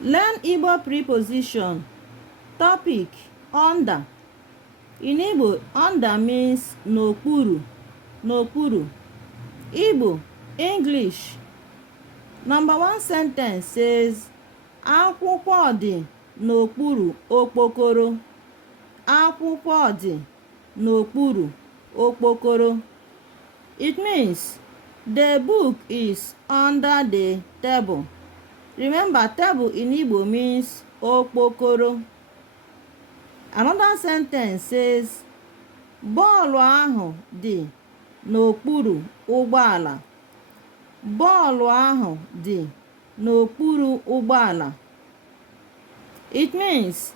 Learn Igbo preposition. Topic: under. In Igbo, under means n'okpuru. N'okpuru. Igbo, English. Number 1 sentence says, akwụkwọ dị n'okpuru okpokoro. Akwụkwọ dị n'okpuru okpokoro. It means the book is under the table. Remember, table in Igbo means okpokoro. Another sentence says, bọọlụ ahụ dị n'okpuru ụgbọala. Bọọlụ ahụ dị n'okpuru ụgbọala. It means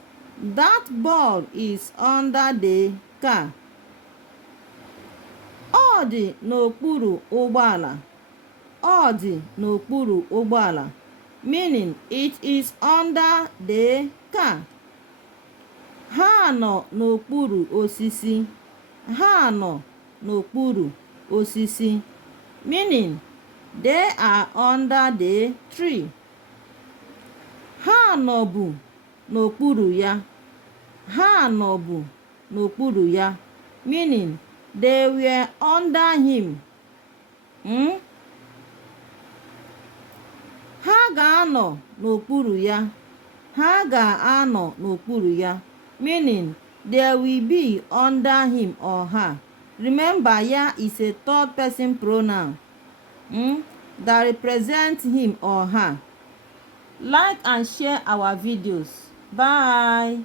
that ball is under the car. Ọ dị n'okpuru ụgbọala. Ọ dị n'okpuru ụgbọala, meaning it is under the car. Ha nọ n'okpuru osisi. Ha nọ n'okpuru osisi, meaning they are under the tree. Ha nọbu n'okpuru ya. Ha nọbu n'okpuru ya, meaning they were under him. Ha ga-anọ n'okpuru ya. Ha ga-anọ n'okpuru ya, meaning they will be under him or her. Remember, ya is a third person pronoun that represents him or her. Like and share our videos. Bye.